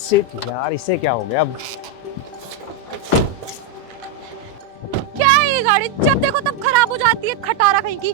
Shit यार, इसे क्या हो गया अब? क्या है ये गाड़ी? जब देखो तब खराब हो जाती है, खटारा कहीं की।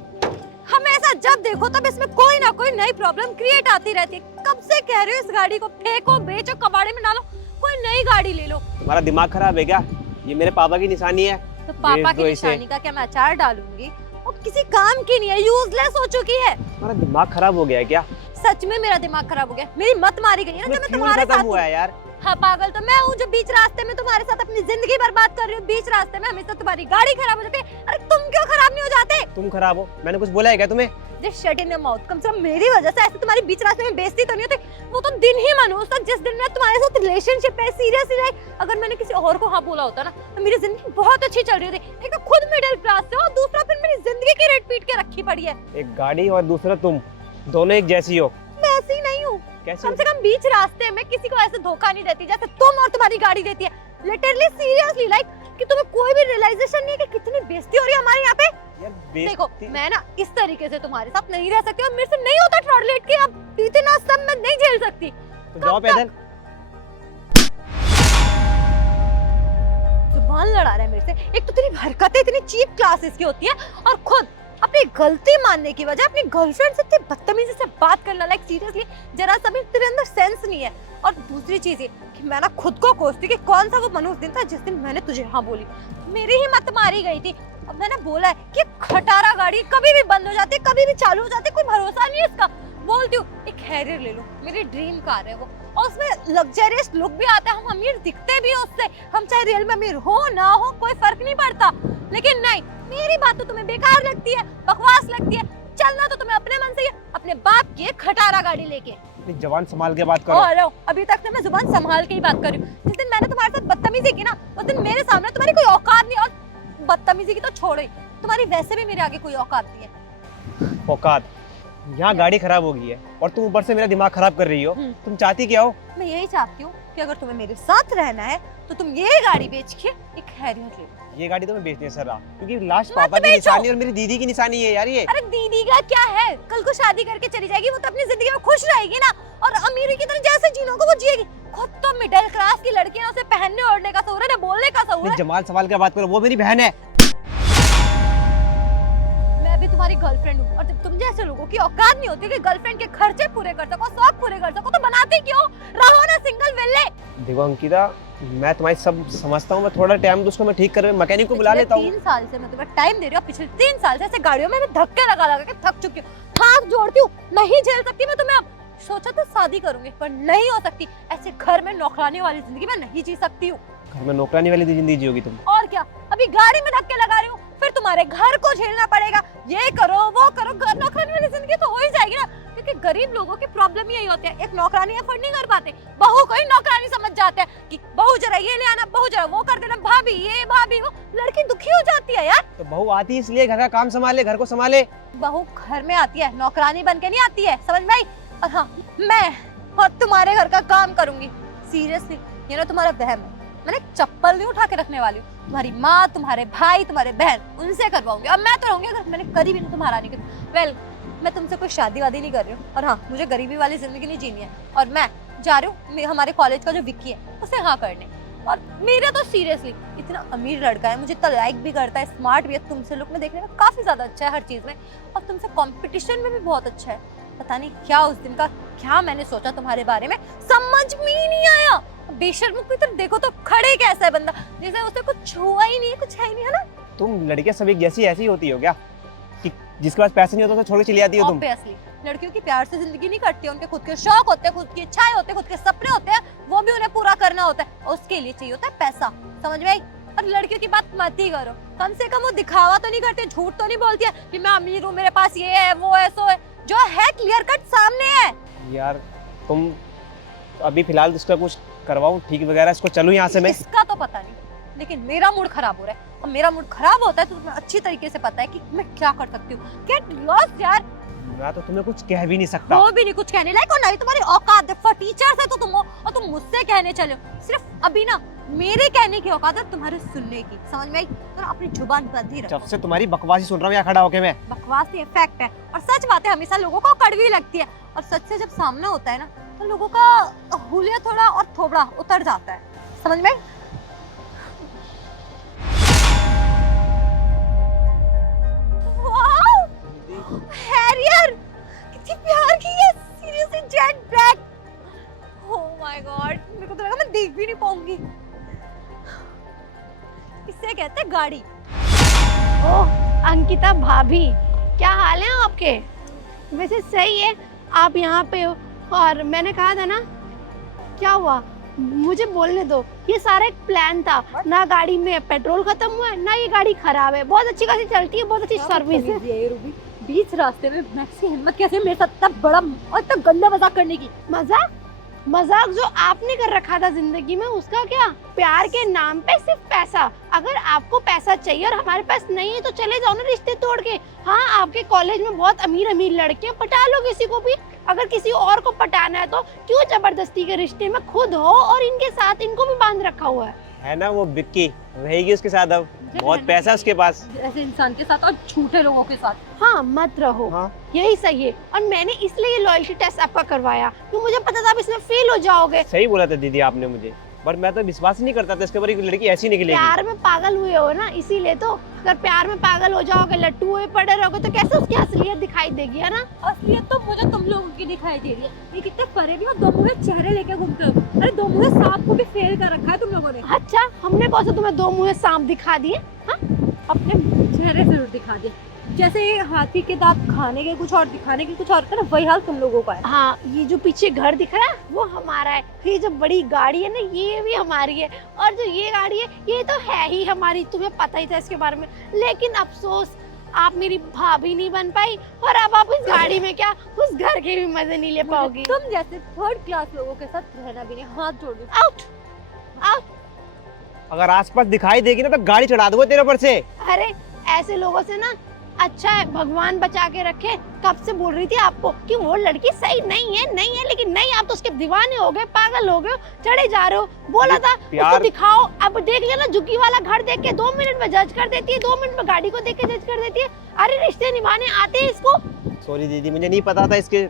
हमेशा जब देखो तब इसमें कोई ना कोई नई प्रॉब्लम क्रिएट आती रहती है। कब से कह रहे हो इस गाड़ी को फेंको, बेचो, कबाड़े में डालो, कोई नई गाड़ी ले लो। तुम्हारा दिमाग खराब है क्या? ये मेरे पापा की निशानी है। तो पापा बेच की दो इसे। निशानी का क्या मैं अचार डालूंगी? वो किसी काम की नहीं है, यूजलेस हो चुकी है। तुम्हारा दिमाग खराब हो गया है क्या? सच में मेरा दिमाग खराब हो गया। मेरी मत मारी गई है ना, जब मैं तुम्हारे खत्म साथ हुआ हूँ। है यार। हाँ, पागल तो मैं हूँ जो बीच रास्ते में तुम्हारे साथ अपनी जिंदगी बर्बाद कर रही हूँ। बीच रास्ते में हमेशा तुम्हारी गाड़ी खराब हो जाती है। अरे तुम क्यों खराब नहीं हो जाते? तुम खराब हो? मैंने कुछ बोला है क्या तुम्हें? Just shut in your mouth. कम से कम मेरी वजह से ऐसे तुम्हारी बीच रास्ते में बेइज्जती तो नहीं होती। वो तो दिन ही मनहूस था जिस दिन मैं तुम्हारे साथ रिलेशनशिप है, सीरियसली लाइक। अगर मैंने किसी और को हाँ बोला होता ना तो मेरी जिंदगी बहुत अच्छी चल रही थी। एक तो खुद मिडिल क्लास से और दूसरा फिर मेरी जिंदगी की रेट पीट के रखी पड़ी है। एक गाड़ी और दूसरा तुम, दोनों एक जैसी हो। मैं ऐसी नहीं हूँ। कैसे? कम से कम बीच रास्ते में किसी को ऐसे धोखा नहीं देती जैसे तुम और तुम्हारी गाड़ी देती है। लिटरली सीरियसली लाइक कि तुम्हें कोई भी रियलाइजेशन नहीं है कि कितनी बेइज्जती हो रही है हमारे यहाँ पे। यार देखो मैं ना इस तरीके से तुम्हारे साथ नहीं रह सकती और मेरे से नहीं होता टॉयलेट के। अब इतना सब मैं नहीं झेल सकती। तो जाओ पैदल। जुबान लड़ा रहा है मेरे से। एक तो तेरी हरकतें इतनी चीप क्लासेस की होती है और खुद अपनी गलती मानने की वजह अपनी गर्लफ्रेंड से इतनी बदतमीजी से बात करना। लाइक सीरियसली जरा सा भी तेरे अंदर सेंस नहीं है। और दूसरी चीज ये कि मैं ना खुद को कोसती कि कौन सा वो मनहूस दिन था जिस दिन मैंने तुझे हाँ बोली। मेरी ही मत मारी गई थी। अब मैंने बोला है कि खटारा गाड़ी कभी भी बंद हो जाती है, कभी भी चालू हो जाती है, कोई भरोसा नहीं है इसका। बोलती हूँ एक हैरियर ले लो, मेरी ड्रीम कार है वो, और उसमें लग्जरियस लुक भी आता है। हम अमीर दिखते भी हैं उससे। हम चाहे रियल में अमीर हो ना हो कोई फर्क नहीं पड़ता। लेकिन नहीं, मेरी बात तो तुम्हें बेकार लगती है, बकवास लगती है। चलना तो तुम्हें अपने मन से ही है, अपने बाप की एक खटारा गाड़ी लेके। अपनी जबान संभाल के बात करो। हेलो, अभी तक तो मैं जुबान संभाल के ही बात कर रही हूँ। जिस दिन मैंने तुम्हारे साथ बदतमीजी की ना उस दिन मेरे सामने तुम्हारी कोई औकात नहीं। और बदतमीजी की तो छोड़ो ही, तुम्हारी वैसे भी मेरे आगे कोई औकात नहीं है। औकात? यहाँ गाड़ी खराब हो गई है और तुम ऊपर से मेरा दिमाग खराब कर रही हो। तुम चाहती क्या हो? मैं यही चाहती हूँ कि अगर तुम्हें मेरे साथ रहना है तो तुम ये गाड़ी बेच के एक हैरियर ले लो। ये गाड़ी तो मैं बेचने से रहा क्योंकि लास्ट मत पापा की बेचो। निशानी और मेरी दीदी की निशानी है यार ये। अरे दीदी का क्या है? कल को शादी करके चली जाएगी, वो तो अपनी जिंदगी में खुश रहेगी ना। और अमीरी की तरह जैसे जीनो को वो जिएगी। खुद तो मिडिल क्लास की लड़की है, उसे पहनने ओढ़ने का शौक है ना, बोलने का शौक है। जमाल सवाल के बात करो, वो मेरी बहन है। मैं भी तुम्हारी गर्लफ्रेंड हूँ और जब तुम जैसे लोगों की औकात नहीं होती कि गर्लफ्रेंड के खर्चे पूरे कर सको, शौक पूरे कर सको, तो बनाते क्यों? रहो ना सिंगल वेले। देखो अंकिता, मैं तुम्हारी सब समझता हूँ। मैं थोड़ा टाइम दो उसको, मैं ठीक कर मैकेनिक को बुला लेता हूँ। 3 साल से मैं तुम्हें टाइम दे रही हूँ। पिछले 3 साल से ऐसे गाड़ियों में मैं धक्के लगा लगा के थक चुकी हूँ। हाथ जोड़ती हूँ, नहीं झेल सकती मैं तुम्हें अब। सोचा तो शादी करूंगी पर नहीं हो सकती। ऐसे घर में नौकरानी वाली जिंदगी मैं नहीं जी सकती हूँ। घर में नौकरानी वाली जिंदगी जियोगी तुम? और क्या, अभी गाड़ी में धक्के लगा रही हूँ, फिर तुम्हारे घर को झेलना पड़ेगा। ये करो वो करो, नौकरानी वाली जिंदगी तो हो ही जाएगी ना। क्योंकि गरीब लोगों की प्रॉब्लम यही होती है, एक नौकरानी अफोर्ड नहीं कर पाते, बहू को ही नौकरानी समझ जाते हैं कि बहू जरा ये ले आना, बहू जरा वो कर देना, भाभी ये भाभी वो। लड़की दुखी हो जाती है यार। तो बहू आती है इसलिए घर का काम संभाले, घर को संभाले। बहू घर में आती है, नौकरानी बन के नहीं आती है, समझ में आई? और हाँ, मैं और तुम्हारे घर का काम करूंगी। सीरियसली ये ना तुम्हारा वहम है। मैंने चप्पल नहीं उठा के रखने वाली हूँ। तुम्हारी माँ, तुम्हारे भाई, तुम्हारे बहन, उनसे करवाऊंगी। अब मैं तो रहूंगी, अगर मैंने करी भी नहीं तुम्हारा नहीं करी। वेल, मैं तुमसे कोई शादी वादी नहीं कर रही हूँ। और हाँ, मुझे गरीबी वाली जिंदगी नहीं जीनी है। और मैं जा रही हूँ हमारे कॉलेज का जो विक्की है उसे हाँ करने। और मेरे तो सीरियसली इतना अमीर लड़का है, मुझे इतना लाइक भी करता है, स्मार्ट भी है, तुमसे लुक में देखने में काफी ज्यादा अच्छा है हर चीज में, और तुमसे कंपटीशन में भी बहुत अच्छा है। पता नहीं क्या उस दिन का क्या मैंने सोचा तुम्हारे बारे में, समझ में ही नहीं आया। बेशर्म की तरफ देखो तो खड़े कैसा है बंदा, जैसे उसे कुछ छुआ ही नहीं है, कुछ है ही नहीं, है ना? तुम लड़कियां सब एक जैसी ऐसी होती हो क्या कि जिसके पास पैसे नहीं होता तो छोड़ के चली जाती हो तुम? Obviously, लड़कियों की प्यार से जिंदगी नहीं कटती है। उनके खुद के शौक होते हैं, खुद की इच्छाएं होते हैं, खुद के सपने होते हैं, वो भी उन्हें पूरा करना होता है। और उसके लिए चाहिए होता है पैसा, समझ में आई? और लड़कियों की बात मत ही करो। कम से कम वो दिखावा तो नहीं करती, झूठ तो नहीं बोलती है कि मैं अमीर हूँ, मेरे पास ये है वो है सो है। जो है क्लियर कट सामने है। यार तुम अभी फिलहाल इसका कुछ करवाऊं ठीक वगैरह, इसको चलूं यहाँ से मैं? इसका तो पता नहीं, लेकिन मेरा मूड खराब हो रहा है। और मेरा मूड खराब होता है तो तुम्हें अच्छी तरीके से पता है कि मैं क्या कर सकती हूँ। गेट लॉस्ट यार। मैं तो तुम्हें कुछ कह भी नहीं सकता। वो भी नहीं कुछ कहने लायक, और नहीं तुम्हारी औकात है। टीचर से तो तुम हो और तुम मुझसे कहने चले हो। सिर्फ अभी ना मेरे कहने की औकात है, तुम्हारे सुनने की, समझ में आई? तो अपनी जुबान बंद ही रखो। जब से तुम्हारी बकवासी सुन रहा हूँ यहाँ खड़ा होके मैं। बकवास ये फैक्ट है, और सच बातें हमेशा लोगों को कड़वी लगती है। और सच से जब सामना होता है ना तो लोगों का हुलिया थोड़ा और थोबड़ा उतर जाता है, समझ में? वाओ हैरियर, कितनी प्यार की है, seriously jet black. Oh my God, मेरे को तो लगा मैं देख भी नहीं पाऊंगी। इसे कहते हैं गाड़ी। ओह अंकिता भाभी, क्या हाल है आपके? वैसे सही है आप यहाँ पे हो, और मैंने कहा था ना, क्या हुआ मुझे बोलने दो। ये सारा एक प्लान था ना, गाड़ी में पेट्रोल खत्म हुआ है ना, ये गाड़ी खराब है, बहुत अच्छी खासी चलती है, बहुत अच्छी सर्विस है। ये रूबी, बीच रास्ते में मैक्सी हिम्मत कैसे मेरे साथ इतना बड़ा और इतना गंदा मजाक करने की? मजाक जो आपने कर रखा था जिंदगी में, उसका क्या? प्यार के नाम पे सिर्फ पैसा। अगर आपको पैसा चाहिए और हमारे पास नहीं है तो चले जाओ ना रिश्ते तोड़ के। हाँ, आपके कॉलेज में बहुत अमीर अमीर लड़के हैं, पटा लो किसी को भी। अगर किसी और को पटाना है तो क्यों जबरदस्ती के रिश्ते में खुद हो और इनके साथ इनको भी बांध रखा हुआ है ना वो विक्की, रहेगी उसके साथ अब, बहुत पैसा है उसके पास। ऐसे इंसान के साथ और झूठे लोगों के साथ। हाँ मत रहो। हाँ। यही सही है, और मैंने इसलिए ये लॉयल्टी टेस्ट आपका करवाया क्योंकि मुझे पता था आप इसमें फेल हो जाओगे। सही बोला था दीदी आपने मुझे, पर मैं तो विश्वास ही नहीं करता था इसके ऊपर, एक लड़की ऐसी निकलेगी। प्यार में पागल हुए हो ना, इसीलिए तो। अगर प्यार में पागल हो जाओगे, लट्टू हुए पड़े रहोगे तो कैसे उसकी असलियत दिखाई देगी, है ना? असलियत तो मुझे तुम लोगों की दिखाई दे रही है। ये कितने परे भी हो, दो मुँहे चेहरे लेके घूमते हो। अरे दो मुँहे सांप को भी फेल कर रखा है तुम लोगों ने। अच्छा, हमने कौन सा तुम्हें दो मुँहे सांप दिखा दिए? हाँ, अपने चेहरे जरूर दिखा दिए। जैसे ये हाथी के दांत खाने के कुछ और दिखाने के कुछ और होता है ना, वही हाल तुम लोगों का है। हाँ, ये जो पीछे घर दिख रहा है वो हमारा है, ये जो बड़ी गाड़ी है ना ये भी हमारी है, और जो ये गाड़ी है ये तो है ही हमारी, तुम्हें पता ही था इसके बारे में। लेकिन अफसोस आप मेरी भाभी नहीं बन पाई, और अब आप इस गाड़ी में क्या उस घर के भी मजे नहीं ले पाओगी। तुम जैसे थर्ड क्लास लोगों के साथ रहना भी नहीं, हाथ जोड़ दो। Out out. अगर आसपास दिखाई देगी ना तो गाड़ी चढ़ा दूंगा तेरे ऊपर से। अरे ऐसे लोगों से ना अच्छा है भगवान बचा के रखे। कब से बोल रही थी आपको कि वो लड़की सही नहीं है, लेकिन नहीं, आप तो उसके दीवाने हो गए, पागल हो गए, चढ़े जा रहे हो। बोला था उसको दिखाओ, अब देख लिया ना, झुग्गी वाला घर देख के 2 मिनट में जज कर देती है, 2 मिनट में गाड़ी को देख के जज कर देती है। अरे रिश्ते निभाने आते हैं इसको। सॉरी दीदी, मुझे नहीं पता था इसके।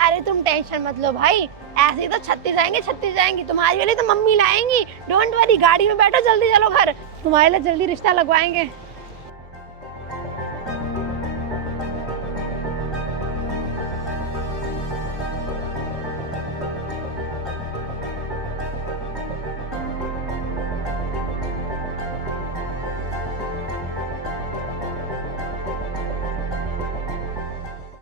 अरे तुम टेंशन मत लो भाई, ऐसे ही तो छत्ती जाएंगी, तुम्हारी वाली तो मम्मी लाएंगी। डोंट वरी, गाड़ी में बैठो, जल्दी चलो घर, तुम्हारे लिए जल्दी रिश्ता लगवाएंगे।